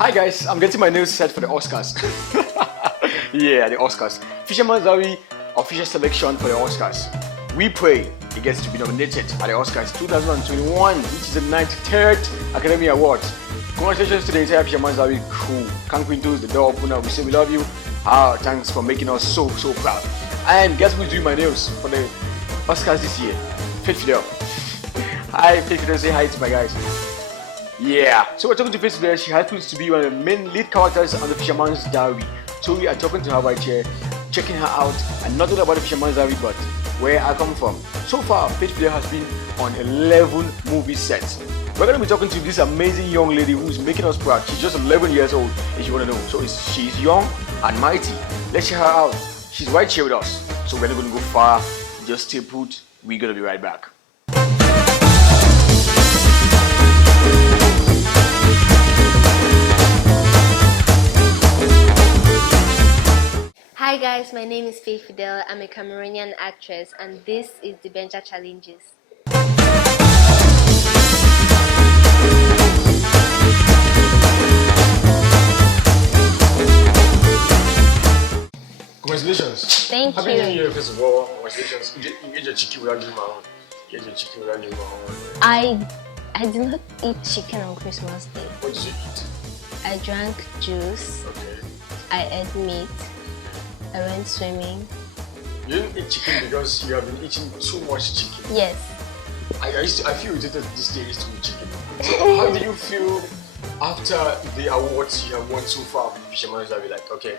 Hi guys, I'm getting my nails set for the Oscars. Yeah, the Oscars. Fisherman's Dairy official selection for the Oscars. We pray it gets to be nominated at the Oscars 2021, which is the 93rd Academy Awards. Congratulations to the entire Fisherman's Dairy crew. Can't we do the door opener? We say we love you. Thanks for making us so proud. And guess who's doing my nails for the Oscars this year? FIDEL. Hi, FIDEL. Say hi to my guys. Yeah, so we're talking to FIDEL. She happens to be one of the main lead characters on the Fisherman's Dairy. So we are talking to her right here, checking her out, and not only about the Fisherman's Dairy, but where I come from. So far, FIDEL has been on 11 movie sets. We're going to be talking to this amazing young lady who's making us proud. She's just 11 years old, if you want to know. So she's young and mighty. Let's check her out. She's right here with us. So we're not going to go far. Just stay put. We're going to be right back. Hi guys, my name is FIDEL. I'm a Cameroonian actress and this is the Benja Challenges. Congratulations. Thank Happy you. New Year, first of all. Congratulations. You ate your chicken without giving my own. You ate your chicken without giving my own. I did not eat chicken on Christmas Day. What did you eat? I drank juice. Okay. I ate meat. I went swimming. You didn't eat chicken because you have been eating too much chicken. Yes. I feel irritated these days to eat chicken. So how do you feel after the awards you have won so far with Fisherman's Dairy? Like, okay,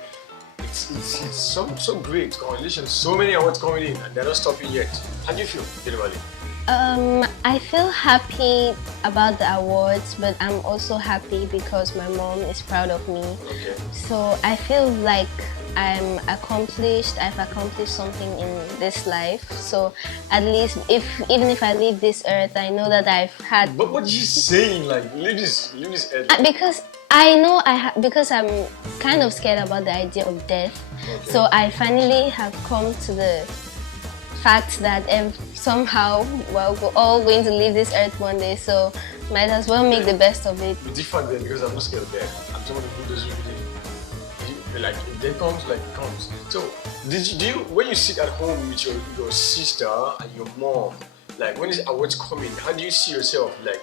it's so great. Congratulations. So many awards coming in and they're not stopping yet. How do you feel generally? I feel happy about the awards, but I'm also happy because my mom is proud of me. Okay. So I feel like I've accomplished something in this life. So at least even if I leave this earth, I know that I've had. But what are you saying? Like, leave this earth? Because I know because I'm kind of scared about the idea of death. Okay. So I finally have come to the fact that somehow we're all going to leave this earth one day. So might as well make the best of it. It's different then because I'm not scared of death. I'm someone who doesn't really. Like, if death comes, like it comes. So, do you when you sit at home with your sister and your mom, like when these awards come in, how do you see yourself? Like,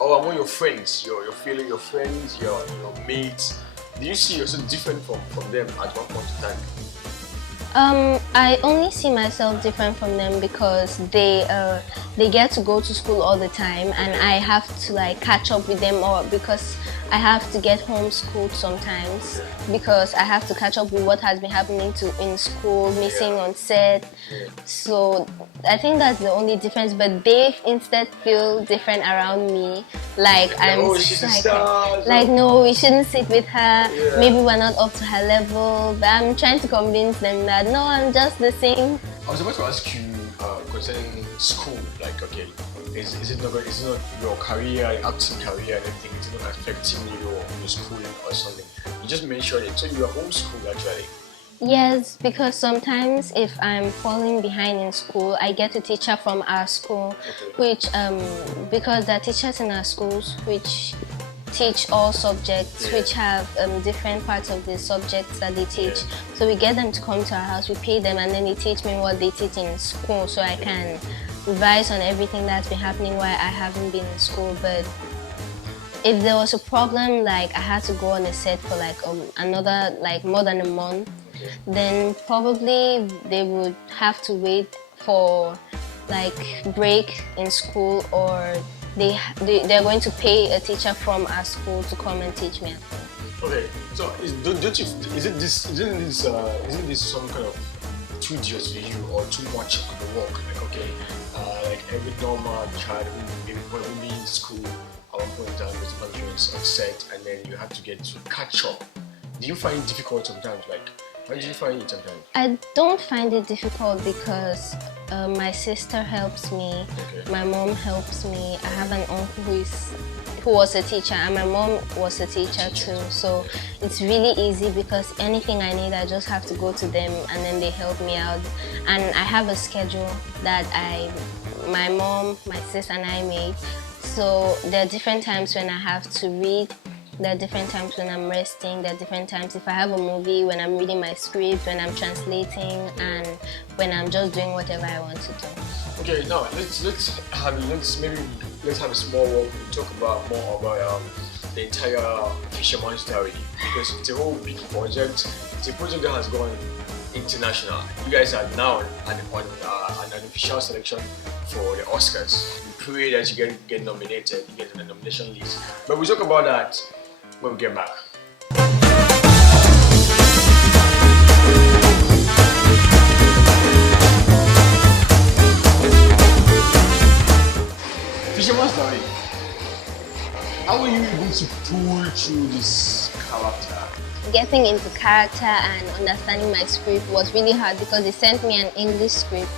oh, among your friends, your friends, your mates. Do you see yourself different from them at one point in time? I only see myself different from them because they get to go to school all the time and I have to like catch up with them, or because I have to get homeschooled sometimes because I have to catch up with what has been happening in school, missing on set. So I think that's the only difference, but they instead feel different around me. Like I'm like no, we shouldn't sit with her. Yeah. Maybe we're not up to her level. But I'm trying to convince them that no, I'm just the same. I was about to ask you concerning school. Like, okay, is it not your career, your acting career, and everything? Is it not affecting your schooling or something? You just mentioned it. So you are homeschooled actually. Yes, because sometimes if I'm falling behind in school, I get a teacher from our school, which because there are teachers in our schools which teach all subjects, which have different parts of the subjects that they teach. So we get them to come to our house, we pay them, and then they teach me what they teach in school, so I can revise on everything that's been happening while I haven't been in school. But if there was a problem, like I had to go on a set for like another more than a month, then probably they would have to wait for like break in school, or they're going to pay a teacher from our school to come and teach me at home. Okay, so isn't this some kind of tedious for you or too much of the work? Like, okay, like every normal child who be in school at one point in time with functions on set, and then you have to get to catch up. Do you find it difficult sometimes? Like, how do you find it sometimes? I don't find it difficult because my sister helps me, my mom helps me. I have an uncle who was a teacher, and my mom was a teacher too. So it's really easy because anything I need, I just have to go to them and then they help me out. And I have a schedule that my mom, my sister and I make. So there are different times when I have to read There are different times when I'm resting. There are different times if I have a movie, when I'm reading my script, when I'm translating, and when I'm just doing whatever I want to do. Okay, now let's have a small walk and talk about more about the entire Fisherman's Dairy, because it's a whole big project. It's a project that has gone international. You guys are now on an official selection for the Oscars. We pray that you get nominated, you get on the nomination list. But we'll talk about that when we get back. Fisherman's Dairy, how are you able to pull through this character? Getting into character and understanding my script was really hard because they sent me an English script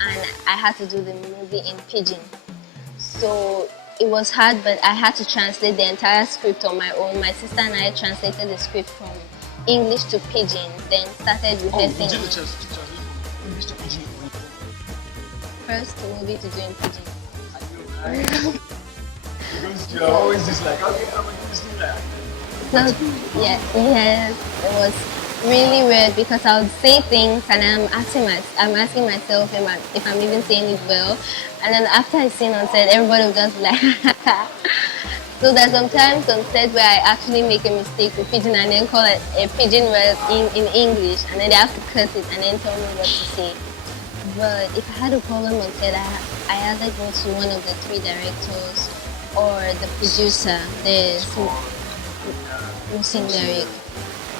and I had to do the movie in Pidgin. So it was hard, but I had to translate the entire script on my own. My sister and I translated the script from English to Pidgin, then started rehearsing. You did the translation from English to Pidgin? First movie to do in Pidgin. Because you're always just like, okay, I'm going to do this thing like. So, yes, it was really weird because I would say things and I'm asking myself if I'm even saying it well, and then after I sing on set, everybody would just be like, so there's sometimes on set where I actually make a mistake with Pidgin and then call it a Pidgin word in English, and then they have to cut it and then tell me what to say. But if I had a problem on set, I either go to one of the 3 directors or the producer, the Muslim lyric.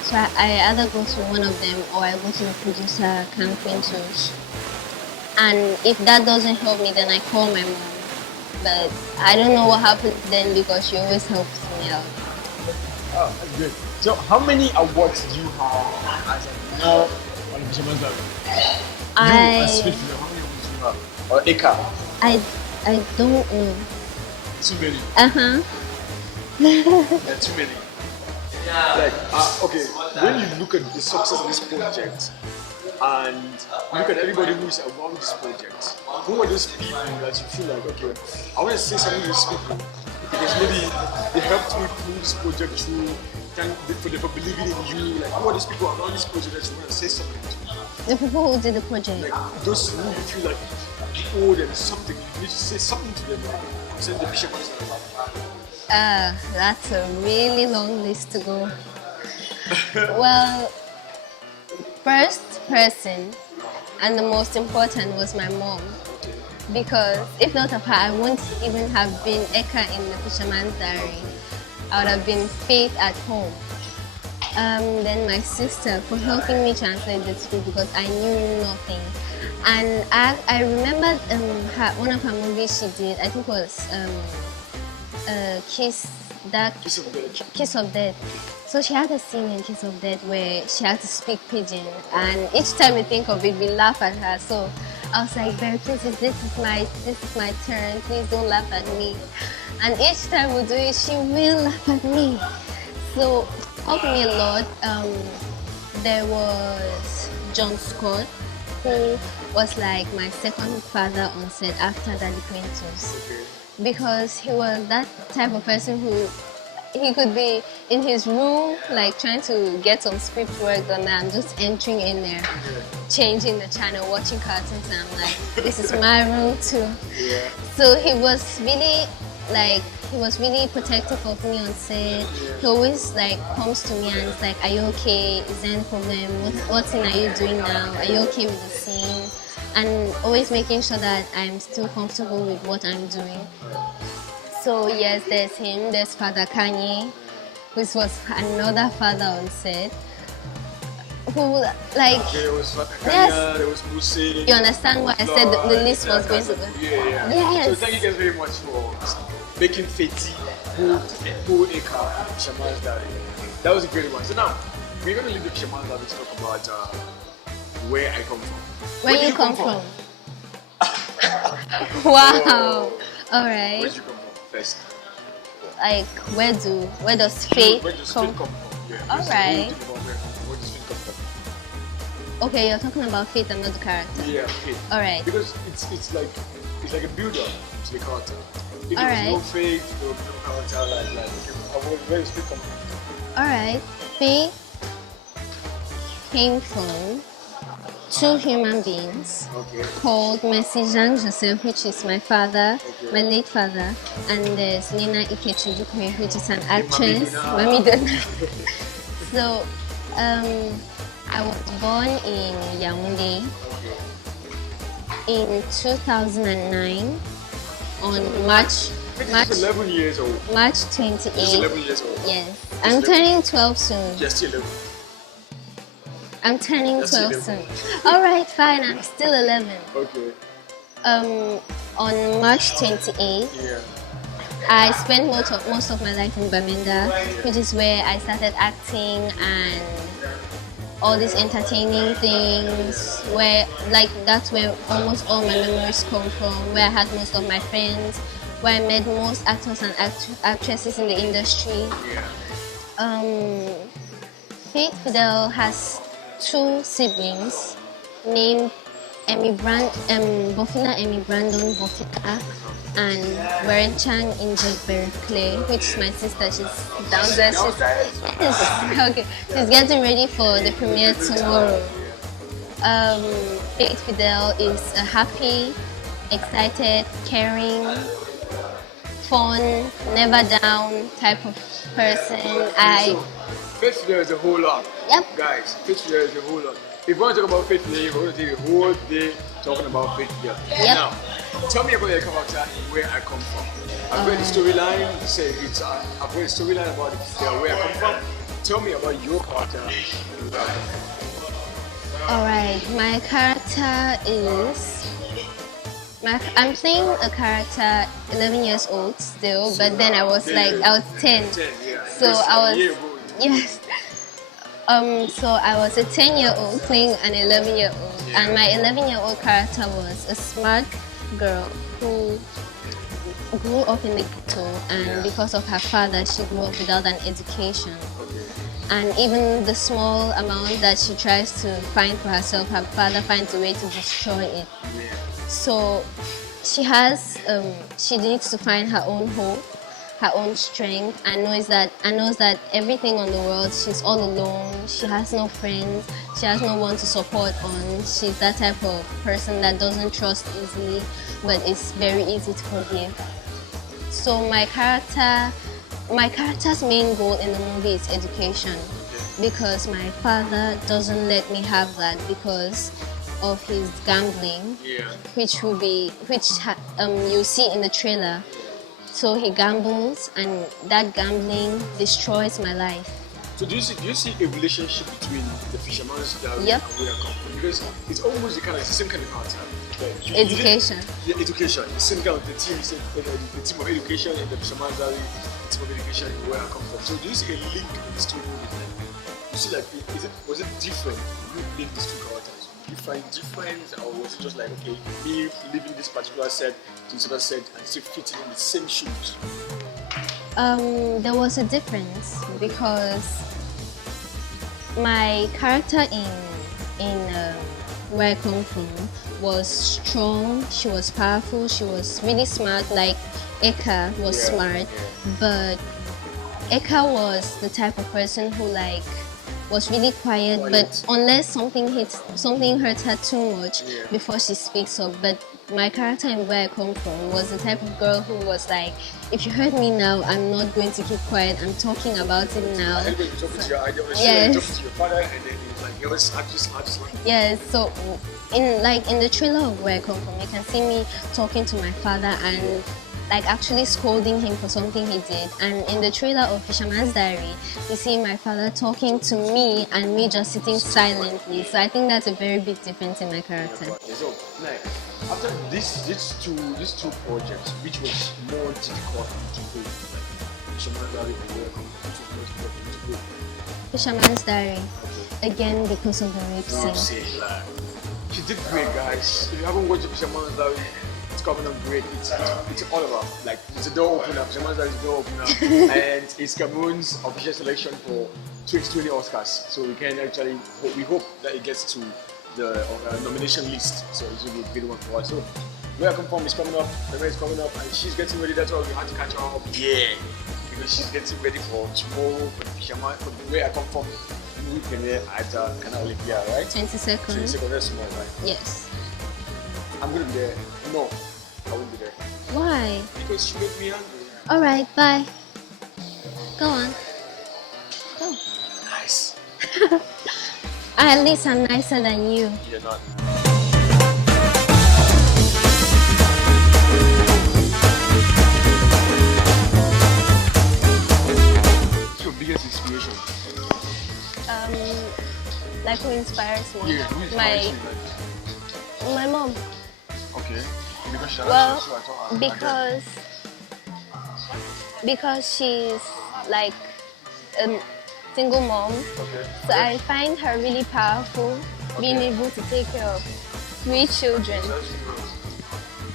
So I either go to one of them or I go to the producer, Kang Quintus. And if that doesn't help me, then I call my mom. But I don't know what happens then because she always helps me out. Oh, that's good. So how many awards do you have as of now on the Fisherman's Dairy? You as FIDEL, how many awards do you have? Or Eka? I don't know. Too many. Yeah, too many. Like, okay, when you look at the success of this project and look at everybody who is around this project, who are those people that you feel like, okay, I want to say something to these people because maybe they helped me pull this project through, for believing in you. Like, who are these people around this project that you want to say something to? the people who did the project. Like, those who you feel like you owe them something, you need to say something to them, like, send the Fisherman's Dairy. That's a really long list to go. Well, first person and the most important was my mom, because if not of her, I wouldn't even have been Eka in the Fisherman's Dairy. I would have been Faith at home. Then my sister for helping me translate the script because I knew nothing. And I remembered one of her movies she did, I think it was Kiss of Death. So she had a scene in Kiss of Death where she had to speak Pidgin, and each time we think of it, we laugh at her. So I was like, "Very please, this is my turn. Please don't laugh at me." And each time we do it, she will laugh at me. So helped me a lot. There was John Scott, who was like my second father on set after Daddy Quintus. Because he was that type of person who he could be in his room like trying to get some script work done and I'm just entering in there, changing the channel, watching cartoons, and I'm like, this is my room too. So he was really protective of me on set. He always like comes to me and is like, are you okay? Is there any problem? What scene are you doing now? Are you okay with the scene? And always making sure that I'm still comfortable with what I'm doing. So yes, there's him, there's Father Kanye, which was another father on set, who like, there was Father Kanye, yes, there was Musa. You understand why I said the list was going to go? Yes. So thank you guys very much for making Feti Go Eka Fisherman's Dairy. That was a great one. So now, we're going to leave the Fisherman's Dairy to talk about where I come from. Where you come from? Wow. All right. Where did you come from first? Like, where does Faith come from? Yeah. All right. Where does Faith come from? Okay, you're talking about Faith and not the character. Yeah, Faith. All right. Because it's like a build-up to the character. If All there was right. no faith, there would be no character. Like I would very speak from. All right. Faith came from two human beings Okay. called Mercy Jean Joseph, which is my father, Okay. my late father, and there's Nina Ikechukwu, which is an Mami actress. Dona. Mami Dona. So, I was born in Yaoundé in 2009 on March March 11 years old. March Just 28. 11 years old. Yes, I'm turning 12 soon. Just 11. I'm turning That's 12 11. soon. All right, fine. I'm still 11. Okay. On March 28, Yeah. I spent most of my life in Bamenda, which is where I started acting and all these entertaining things. Where that's where almost all my memories come from. Where I had most of my friends. Where I met most actors and actresses in the industry. Yeah. FIDEL has two siblings named Bofina Emi Brandon Bofika and Berenchan Injek Berkeley, which is my sister. She's downstairs. Okay, she's getting ready for the premiere tomorrow. FIDEL is a happy, excited, caring, fun, never down type of person. Faith there is a whole lot. Yep. Guys, faith there is a whole lot. If you want to talk about faith there, you're going to take a whole day talking about faith there. Yep. Now, tell me about your character and where I come from. I've read the storyline. I've read the storyline about where I come from. Tell me about your character. Alright, my character is. I'm playing a character 11 years old still, but then I was 10. 10, yeah. So I was. Yes. So I was a 10-year-old playing an 11-year-old, and my 11-year-old character was a smart girl who grew up in the ghetto, and because of her father, she grew up without an education. And even the small amount that she tries to find for herself, her father finds a way to destroy it. So she needs to find her own hope, her own strength, and knows that everything on the world, she's all alone. She has no friends. She has no one to support on. She's that type of person that doesn't trust easily, but it's very easy to forgive. So my character's main goal in the movie is education, because my father doesn't let me have that because of his gambling, which you see in the trailer. So he gambles, and that gambling destroys my life. So do you see a relationship between the fisherman's dairy Yep. and where I come from? Because it's almost the same kind of character. Education. Yeah, education. The same kind of the team of education and the fisherman's dairy, the team of education and where I come from. So do you see a link in these two movies? You see, was it different? You played these two characters. You find difference, or was it just like, okay, me living this particular set to this other set and still fitting in the same shoes? There was a difference because my character in where I come from was strong. She was powerful. She was really smart. Like Eka was smart, but Eka was the type of person who was really quiet. But unless something hurts her too much before she speaks up. But my character in where I come from was the type of girl who was like, if you hurt me now, I'm not going to keep quiet. I'm talking about it now. Yes. To your father, and then he's like, I just like. Yes. So in the trailer of where I come from, you can see me talking to my father and actually scolding him for something he did. And in the trailer of Fisherman's Diary, you see my father talking to me and me just sitting silently. So I think that's a very big difference in my character. So, after these two projects, which was more difficult to do, Fisherman's Diary and where I come from, which was more difficult to do? Fisherman's Diary, again because of the rape scene. She did great, guys. If you haven't watched Fisherman's Diary, it's coming up great. It's all about it's a door opener. Fisherman's Diary is a door opener, and it's Cameroon's official selection for 2020 Oscars. So we hope that it gets to the nomination list. So it's really a good one for us. So where I come from is coming up, the race is coming up, and she's getting ready. That's why we had to catch her up. Yeah, because she's getting ready for tomorrow for the fisherman. From where I come from, we can at Canal Olympia, right? 22nd. 22nd, that's tomorrow, right? Yes. I'm gonna be there. No, I won't be there. Why? Because she made me hungry. Alright, bye. Go on. Go. Nice. At least I'm nicer than you. You're not. What's your biggest inspiration? Like who inspires me? Yeah, who inspires you? My mom. Okay. Because she Well, because because she's like a single mom. okay. So I find her really powerful, being able to take care of 3 children.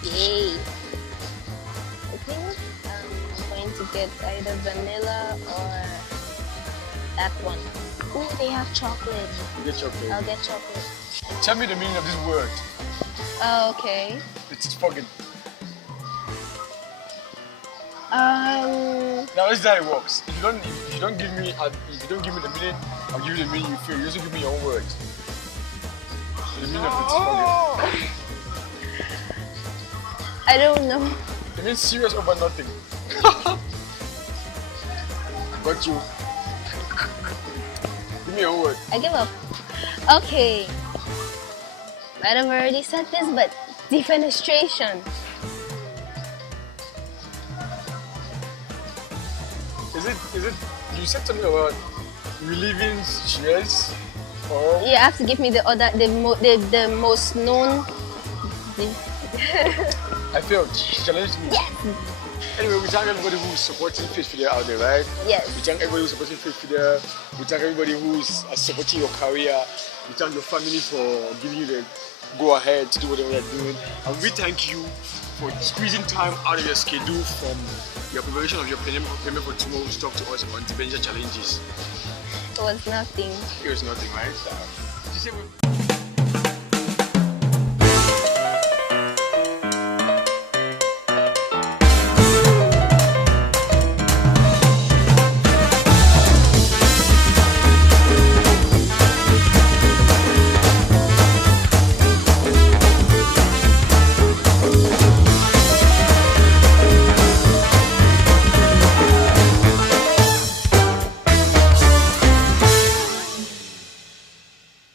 Yay! I think I'm going to get either vanilla or that one. Oh, they have chocolate. You get chocolate. I'll get chocolate. Tell me the meaning of this word. Oh, okay. It's fucking. Um, Now this is how it works. If you don't give me the meaning, I'll give you the meaning you feel. You also give me your own words. The meaning of it's fucking. I don't know. It means serious over nothing. Got you. Give me your own word. I give up. Okay. Might have already said this, but defenestration. Is it? You said something about relieving stress, or You have to give me the most known. I failed. She challenged me. Yes. Anyway, we thank everybody who's supporting FIDEL out there, right? Yes. We thank everybody who's supporting FIDEL. We thank everybody who's supporting your career. We thank your family for giving you the go ahead to do whatever you're doing. And we thank you for squeezing time out of your schedule from your preparation of your payment for tomorrow to talk to us on the venture challenges. It was nothing. It was nothing, right? She said